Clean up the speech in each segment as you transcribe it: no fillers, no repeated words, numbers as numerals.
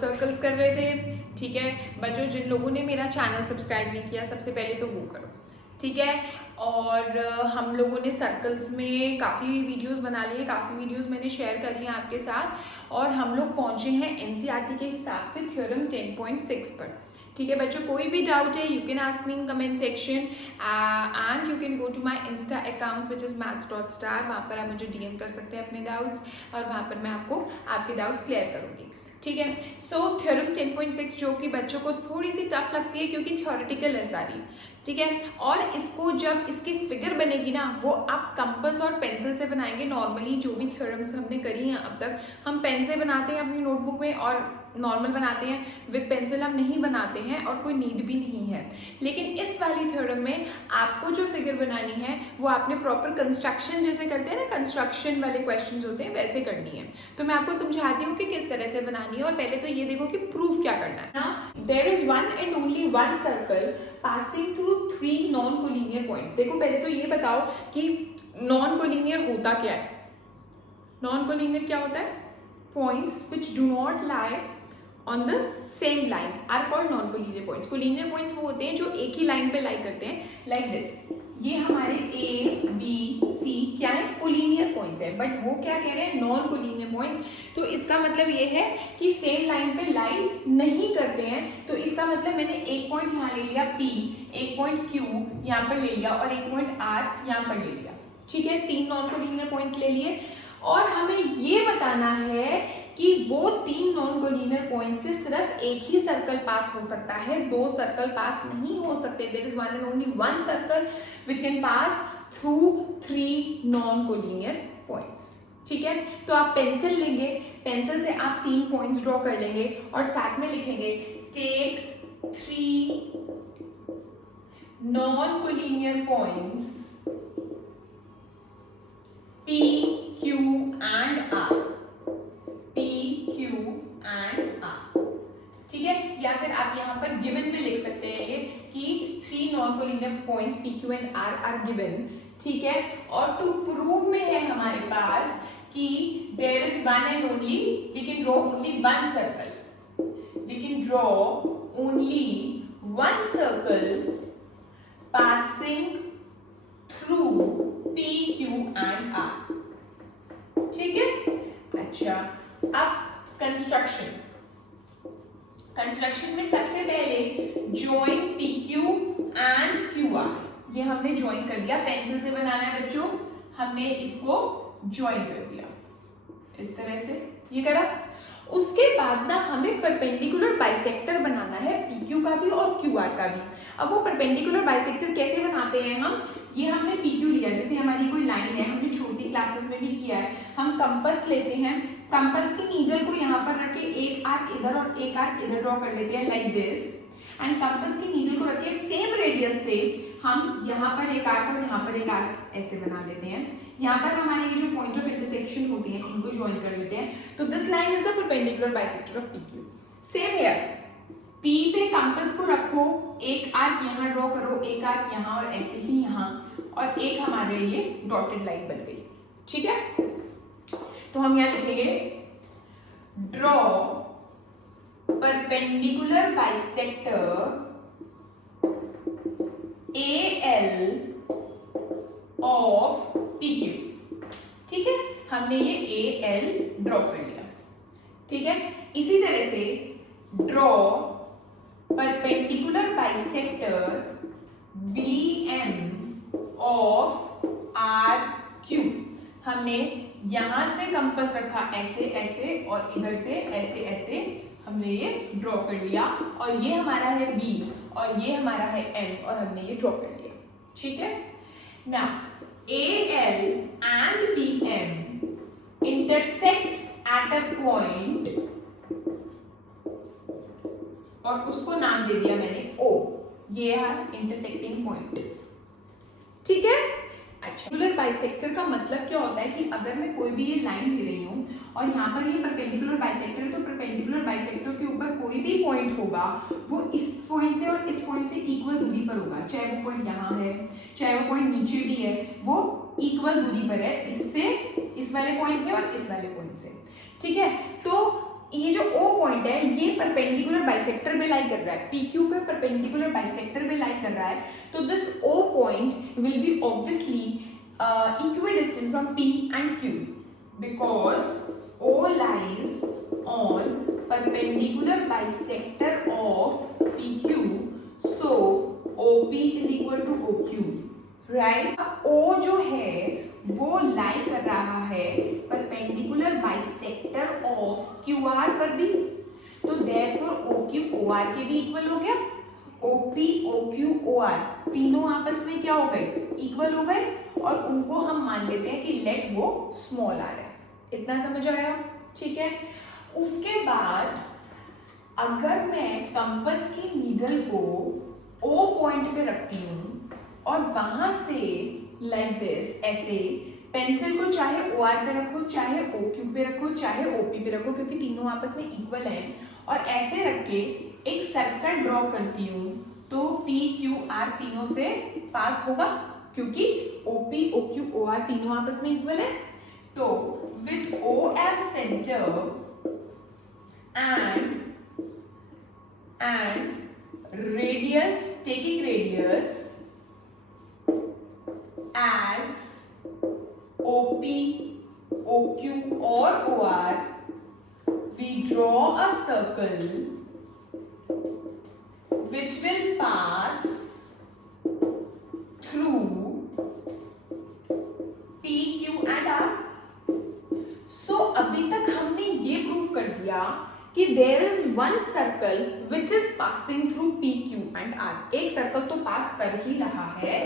Circles कर रहे थे, ठीक है बच्चों। जिन लोगों ने मेरा चैनल सब्सक्राइब नहीं किया सबसे पहले तो वो करो, ठीक है। और हम लोगों ने सर्कल्स में काफ़ी वीडियोस बना लिए, काफ़ी वीडियोस मैंने शेयर करी हैं आपके साथ, और हम लोग पहुँचे हैं एनसीईआरटी के हिसाब से थ्योरम 10.6 पर, ठीक है बच्चों। कोई भी डाउट है you can ask me in comment section and you can go to my insta account which is maths.star। वहाँ पर आप मुझे डीएम कर सकते हैं अपने डाउट्स, और वहाँ पर मैं आपको आपके डाउट्स क्लियर करूँगी, ठीक है। सो थ्योरम 10.6 जो कि बच्चों को थोड़ी सी टफ लगती है क्योंकि थ्योरेटिकल है सारी, ठीक है। और इसको जब इसकी फिगर बनेगी ना वो आप कंपास और पेंसिल से बनाएंगे। नॉर्मली जो भी थ्योरम्स हमने करी हैं अब तक हम पेन से बनाते हैं अपनी नोटबुक में, और नॉर्मल बनाते हैं, विद पेंसिल हम नहीं बनाते हैं और कोई नीड भी नहीं है। लेकिन इस वाली थ्योरम में आपको जो फिगर बनानी है वो आपने प्रॉपर कंस्ट्रक्शन जैसे करते हैं ना, कंस्ट्रक्शन वाले क्वेश्चंस होते हैं वैसे करनी है। तो मैं आपको समझाती हूँ कि किस तरह से बनानी है। और पहले तो ये देखो कि प्रूफ क्या करना है ना। There is one and only one circle passing through 3 non collinear point. देखो पहले तो ये बताओ कि नॉन कोलिनियर होता क्या है। नॉन कोलिनियर क्या होता है? Points which do not lie on the same line are called non collinear points. Collinear points वो होते हैं जो एक ही लाइन पे लाई करते हैं, लाइक दिस। ये हमारे ए बी सी क्या है? कोलिनियर पॉइंट्स है, बट वो क्या कह रहे हैं? Non collinear points. तो इसका मतलब ये है कि सेम लाइन पे लाई नहीं करते हैं। तो इसका मतलब मैंने एक पॉइंट यहाँ ले लिया P, एक पॉइंट Q यहाँ पर ले लिया, और एक पॉइंट R यहाँ पर ले लिया, ठीक है। 3 नॉन कोलिनियर पॉइंट्स ले लिए, और हमें ये बताना है कि वो 3 नॉन कोलिनियर पॉइंट से सिर्फ एक ही सर्कल पास हो सकता है, 2 सर्कल पास नहीं हो सकते। There is one and only one circle which can pass through 3 non collinear points, ठीक है। तो आप पेंसिल लेंगे, पेंसिल से आप 3 पॉइंट्स ड्रॉ कर लेंगे और साथ में लिखेंगे take 3 non collinear points P, Q and R, P, Q and R, ठीक है। या फिर आप यहाँ पर गिवन में लिख सकते हैं ये कि 3 non collinear points P, Q and R are given, ठीक है। और टू प्रूव में है हमारे पास कि there is one and only, we can draw only one circle, we can draw only one circle passing through P, Q and R, ठीक है। अच्छा, अब कंस्ट्रक्शन में सबसे पहले ज्वाइन PQ एंड QR, ये हमने ज्वाइन कर दिया। पेंसिल से बनाना है बच्चों, हमने इसको ज्वाइन कर दिया इस तरह से, ये करा। उसके बाद ना हमें परपेंडिकुलर बाइसेक्टर बनाना है, PQ का भी और QR का भी। अब वो परपेंडिकुलर बाइसेक्टर कैसे बनाते हैं हम, ये हमने PQ लिया, जैसे हमारी कोई लाइन है, हमने छोटी क्लासेस में भी किया है। हम कंपास लेते हैं, कंपास की नीडल को यहाँ पर रख के एक आर्क इधर और एक आर्क इधर ड्रॉ कर लेते हैं, लाइक दिस। एंड कंपास की नीडल को रख के सेम रेडियस से हम यहाँ पर एक आर्क और यहाँ पर एक आर्क ऐसे बना लेते हैं। यहाँ पर हमारे ये जो पॉइंट ऑफ इंटरसेक्शन होते हैं इनको ज्वाइन कर लेते हैं। तो this line is the perpendicular bisector of PQ। Same here, P पे कंपास को रखो, एक आर्क यहाँ ड्रॉ करो, एक आर्क यहाँ और ऐसे ही यहाँ, और एक हमारे ये डॉटेड लाइन बन गई, ठीक है। तो हम यहाँ लिखेंगे draw perpendicular bisector AL of PQ, ठीक है। हमने ये AL ड्रॉ कर लिया, ठीक है। इसी तरह से draw perpendicular bisector BM of RQ। हमने यहां से कंपास रखा ऐसे ऐसे, और इधर से ऐसे ऐसे हमने ये ड्रॉ कर लिया, और ये हमारा है B और ये हमारा है M, और हमने ये ड्रॉ कर लिया, ठीक है। Now AL and BM intersect at a point, और उसको नाम दे दिया मैंने O, ये है इंटरसेक्टिंग पॉइंट, ठीक है। अच्छा, परपेंडिकुलर बाइसेक्टर का मतलब क्या होता है कि अगर मैं कोई भी ये लाइन ले रही हूँ और यहाँ पर ये परपेंडिकुलर बाइसेक्टर है, तो परपेंडिकुलर बाइसेक्टर के ऊपर कोई भी पॉइंट होगा वो इस पॉइंट से और इस पॉइंट से इक्वल दूरी पर होगा। चाहे वो पॉइंट यहाँ है, चाहे वो पॉइंट नीचे भी है, वो इक्वल दूरी पर है इससे, इस वाले पॉइंट से और इस वाले पॉइंट से, ठीक है। तो ये जो O पॉइंट है ये परपेंडिकुलर बाइसेक्टर पे लाई कर रहा है, PQ पे परपेंडिकुलर बाइसेक्टर पे लाई कर रहा है, तो this O point will be obviously equidistant from P and Q because O lies on perpendicular bisector of PQ, so OP is equal to OQ, right? O जो है वो लाई कर रहा है परपेंडिकुलर बाइसेक्टर ऑफ QR पर भी, तो therefore OQ OR के भी इक्वल हो गया, OP OQ OR तीनों आपस में क्या हो गए, इक्वल हो गए, और उनको हम मान लेते हैं कि लेट वो स्मॉल आ रहा है। इतना समझ आया? ठीक है। उसके बाद अगर मैं कंपास की नीडल को O पॉइंट पे रखती हूँ और वहां से लाइक दिस ऐसे पेंसिल को चाहे OR पे रखो, चाहे OQ पे रखो, चाहे OP पे रखो, क्योंकि तीनों आपस में इक्वल हैं, और ऐसे रख के एक सर्कल ड्रॉ करती हूँ, तो PQR तीनों से पास होगा क्योंकि OP OQ OR तीनों आपस में इक्वल है। तो with O as center and radius, taking radius as OP, OQ or OR, we draw a circle which will pass through P, Q and R. So अभी तक हमने ये प्रूव कर दिया कि there is one circle which is passing through P, Q and R. एक circle तो पास कर ही रहा है,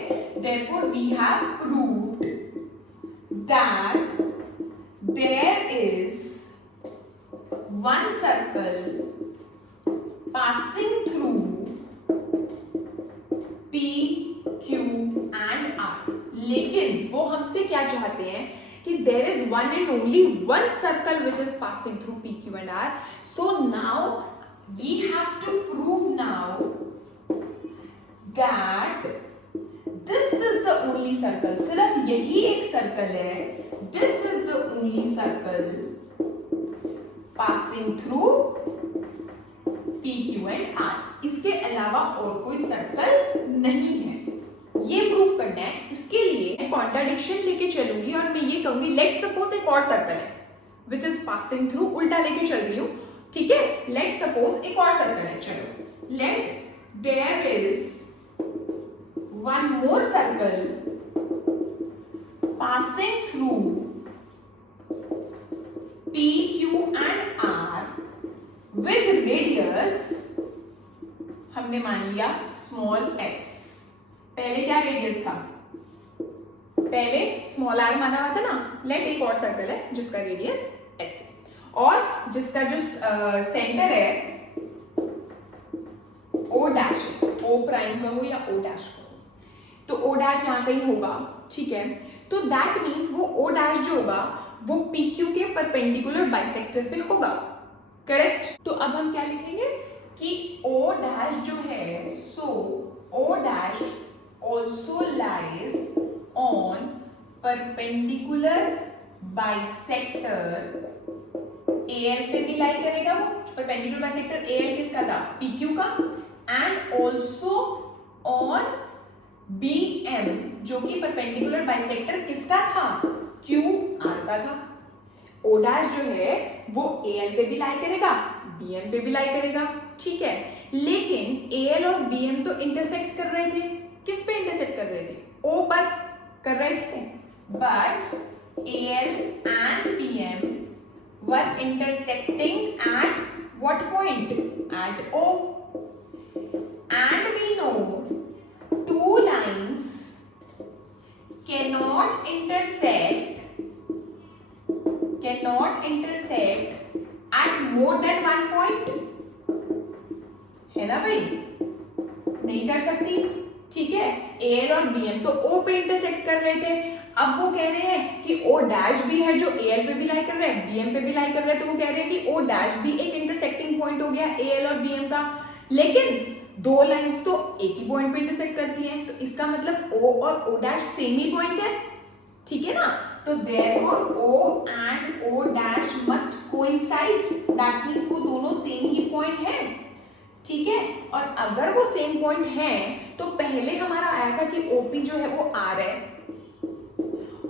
therefore we have proved that there is one circle passing through P, Q and R. लेकिन वो हमसे क्या चाहते हैं कि there is one and only one circle which is passing through P, Q and R. So now we have to prove now that this is the only circle. सिर्फ यही एक सर्कल है. This is the only circle passing through P, Q and R. इसके अलावा और कोई circle नहीं है. ये प्रूफ करना है. इसके लिए मैं कॉन्ट्राडिक्शन लेके चलूंगी और मैं ये कहूंगी लेट सपोज एक और सर्कल है विच इज पासिंग थ्रू. उल्टा लेके चल रही हूँ, ठीक है. लेट सपोज एक और सर्कल है. चलो, let there is one more circle passing through P, Q and R with radius हमने मान लिया स्मॉल s. पहले क्या रेडियस था? पहले स्मॉल r माना हुआ था ना. लेट एक और सर्कल है जिसका रेडियस s है और जिसका जो सेंटर है O डैश, O प्राइम कहो या O डैश कहो, तो O डैश यहाँ कहीं होगा, ठीक है. तो दैट मीन्स वो O डैश जो होगा वो PQ के परपेंडिकुलर बाइसेक्टर पे होगा, करेक्ट. तो अब हम क्या लिखेंगे कि O डैश जो है, सो O dash also lies on perpendicular bisector AL पे भी लाई करेगा. वो perpendicular bisector AL किसका था? PQ का. and also on BM जो कि perpendicular bisector किसका था? QR का था. O डैश जो है वो AL पे भी लाई करेगा, BM पे भी लाई करेगा, ठीक है. लेकिन AL और BM तो इंटरसेक्ट कर रहे थे. किस पे इंटरसेक्ट कर रहे थे? O पर कर रहे थे. But AL and BM were intersecting at what point? At O. And we know two lines cannot intersect at more than one point. है ना भाई? नहीं कर सकती, ठीक है. AL और BM तो O पे इंटरसेक्ट कर रहे थे. अब वो कह रहे हैं कि O डैश भी है जो AL पे भी लाई कर रहा है, BM पे भी लाई कर रहा है, तो वो कह रहे हैं कि O डैश भी एक इंटरसेक्टिंग पॉइंट हो गया AL और BM का. लेकिन दो लाइंस तो एक ही पॉइंट पे इंटरसेक्ट करती हैं, तो इसका मतलब O और O डैश सेम ही पॉइंट है, ठीक है ना. तो therefore O and O dash must coincide, that means वो दोनों सेम ही पॉइंट है, ठीक है। और अगर वो सेम पॉइंट है तो पहले हमारा आया था कि OP जो है वो R है,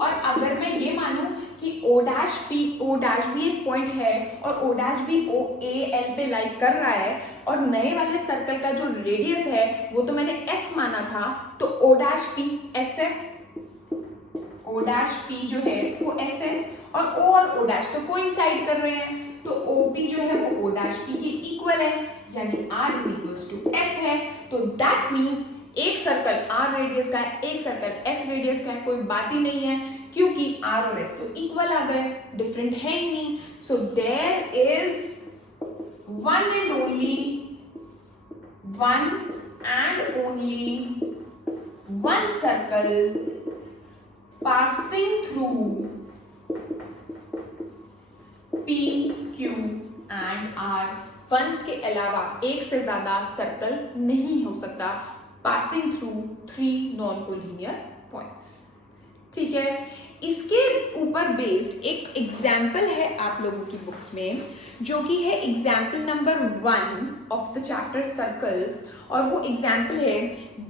और अगर मैं ये मानूं कि O डैश भी एक पॉइंट है और O डैश भी OAL पे लाइक कर रहा है, और नए वाले सर्कल का जो रेडियस है वो तो मैंने S माना था, तो O डैश P S है, O डैश P जो है वो S है, और O और O डैश तो कोइंसाइड कर रहे हैं, तो OP जो है वो O डैश P के इक्वल है, यानी R is equals to S है। तो दैट मीन्स एक सर्कल R रेडियस का है, एक सर्कल S रेडियस का है, कोई बात ही नहीं है, क्योंकि R और S तो इक्वल आ गए, डिफरेंट है ही नहीं। So there is one and only one circle passing through P, Q and R। One के अलावा एक से ज्यादा सर्कल नहीं हो सकता passing through 3 non collinear points, ठीक है। इसके ऊपर बेस्ड एक एग्जाम्पल है आप लोगों की बुक्स में, जो कि है example number 1 of the chapter circles, और वो एग्जाम्पल है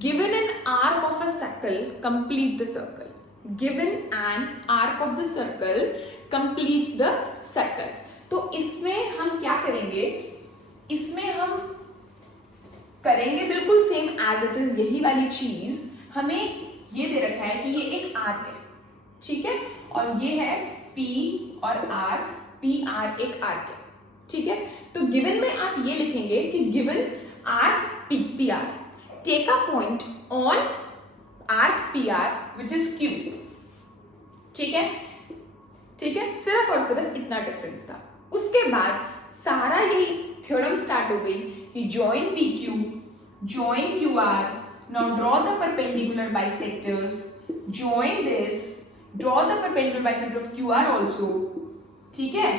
given an arc of a circle complete the circle. Given an arc of the circle complete the circle. तो इसमें हम क्या करेंगे, इसमें हम करेंगे बिल्कुल सेम एज इट इज, यही वाली चीज। हमें ये दे रखा है कि ये एक आर्क है, ठीक है, और ये है P और R, PR एक आर्क है, ठीक है। तो गिवन में आप ये लिखेंगे कि given arc PR, take a point on arc PR which is Q, ठीक है, ठीक है। सिर्फ और सिर्फ इतना डिफरेंस था। उसके बाद सारा यही थ्योरम स्टार्ट हो गई कि join PQ, join QR, now draw the perpendicular bisectors, join this, draw the perpendicular bisector of QR also, ठीक है,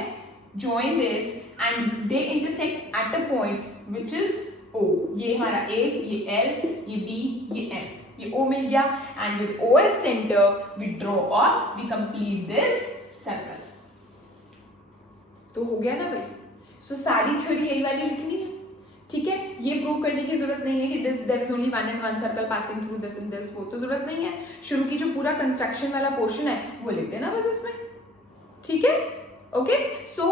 join this and they intersect at a point which is O। ये हमारा A, ये L, ये B, ये M, ये O मिल गया, and with O as center we draw or we complete this circle। तो हो गया ना भाई। सो सारी थ्योरी यही वाली लिखनी है, ठीक है। ये प्रूव करने की जरूरत नहीं है कि this there is only one and one circle passing through this and this, वो तो जरूरत नहीं है। शुरू की जो पूरा कंस्ट्रक्शन वाला पोर्शन है वो लिख देना बस इसमें, ठीक है। ओके, सो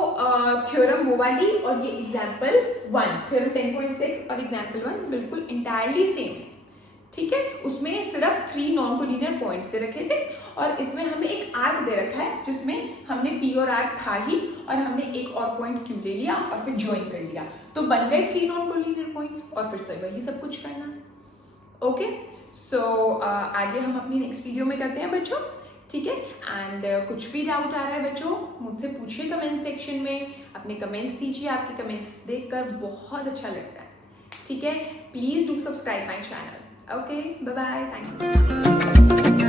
थ्योरम वो वाली और ये एग्जाम्पल 1, थ्योरम 10.6 और एग्जाम्पल 1 बिल्कुल इंटायरली सेम है, ठीक है। उसमें सिर्फ 3 नॉन कोलिनियर पॉइंट्स दे रखे थे, और इसमें हमें एक आर्क दे रखा है जिसमें हमने P और R था ही, और हमने एक और पॉइंट Q ले लिया और फिर ज्वाइन कर लिया, तो बन गए 3 नॉन कोलिनियर पॉइंट्स, और फिर से वही सब कुछ करना है। ओके, सो आगे हम अपनी नेक्स्ट वीडियो में करते हैं बच्चों, ठीक है। एंड कुछ भी डाउट आ रहा है बच्चों मुझसे पूछिए कमेंट सेक्शन में, अपने कमेंट्स दीजिए, आपके कमेंट्स देखकर बहुत अच्छा लगता है, ठीक है। Please do subscribe my channel. Okay, bye-bye. Thank you so much.